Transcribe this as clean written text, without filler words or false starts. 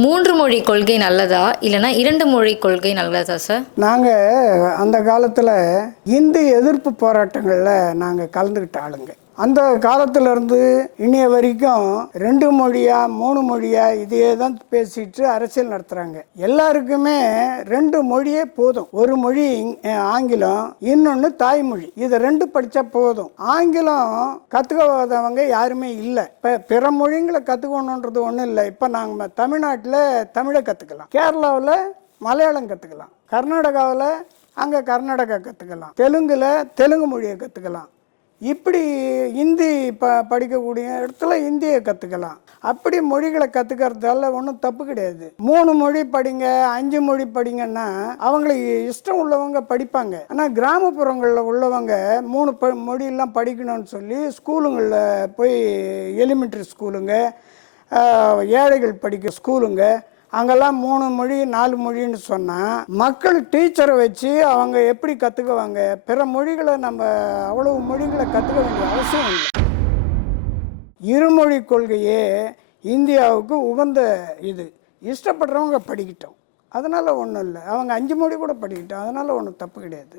3 மொழி கொள்கை நல்லதா? இல்லன்னா 2 மொழி கொள்கை நல்லதா சார்? நாங்கள் அந்த காலத்தில் இந்தி எதிர்ப்பு போராட்டங்களில் நாங்கள் கலந்துக்கிட்ட ஆளுங்க. அந்த காலத்திலேருந்து இனிய வரைக்கும் 2 மொழியா 3 மொழியா இதையே தான் பேசிட்டு அரசியல் நடத்துகிறாங்க. எல்லாருக்குமே 2 மொழியே போதும். ஒரு மொழி ஆங்கிலம், இன்னொன்று தாய்மொழி. இதை 2 படித்தா போதும். ஆங்கிலம் கற்றுக்காதவங்க யாருமே இல்லை. இப்போ பிற மொழிங்களை கற்றுக்கணுன்றது ஒன்றும் இல்லை. இப்போ நாங்கள் தமிழ்நாட்டில் தமிழை கற்றுக்கலாம், கேரளாவில் மலையாளம் கற்றுக்கலாம், கர்நாடகாவில் அங்கே கர்நாடகா கற்றுக்கலாம், தெலுங்கு மொழியை கற்றுக்கலாம். இப்படி ஹிந்தி படிக்கக்கூடிய இடத்துல ஹிந்தியை கற்றுக்கலாம். அப்படி மொழிகளை கற்றுக்கிறதால ஒன்றும் தப்பு கிடையாது. 3 மொழி படிங்க, 5 மொழி படிங்கன்னா அவங்களுக்கு இஷ்டம் உள்ளவங்க படிப்பாங்க. ஆனால் கிராமப்புறங்களில் உள்ளவங்க 3 மொழியெல்லாம் படிக்கணும்னு சொல்லி ஸ்கூலுங்களில் போய் எலிமெண்ட்ரி ஸ்கூலுங்க, ஏழைகள் படிக்க ஸ்கூலுங்க, அங்கெல்லாம் 3 மொழி 4 மொழின்னு சொன்னால் மக்கள் டீச்சரை வச்சு அவங்க எப்படி கற்றுக்குவாங்க? பிற மொழிகளை நம்ம அவ்வளவு மொழிகளை கற்றுக்க வேண்டிய அவசியம் இல்லை. இருமொழி கொள்கையே இந்தியாவுக்கு உகந்த இது. இஷ்டப்படுறவங்க படிக்கிட்டோம், அதனால் ஒன்றும் இல்லை. அவங்க 5 மொழி கூட படிக்கிட்டோம், அதனால் ஒன்றும் தப்பு கிடையாது.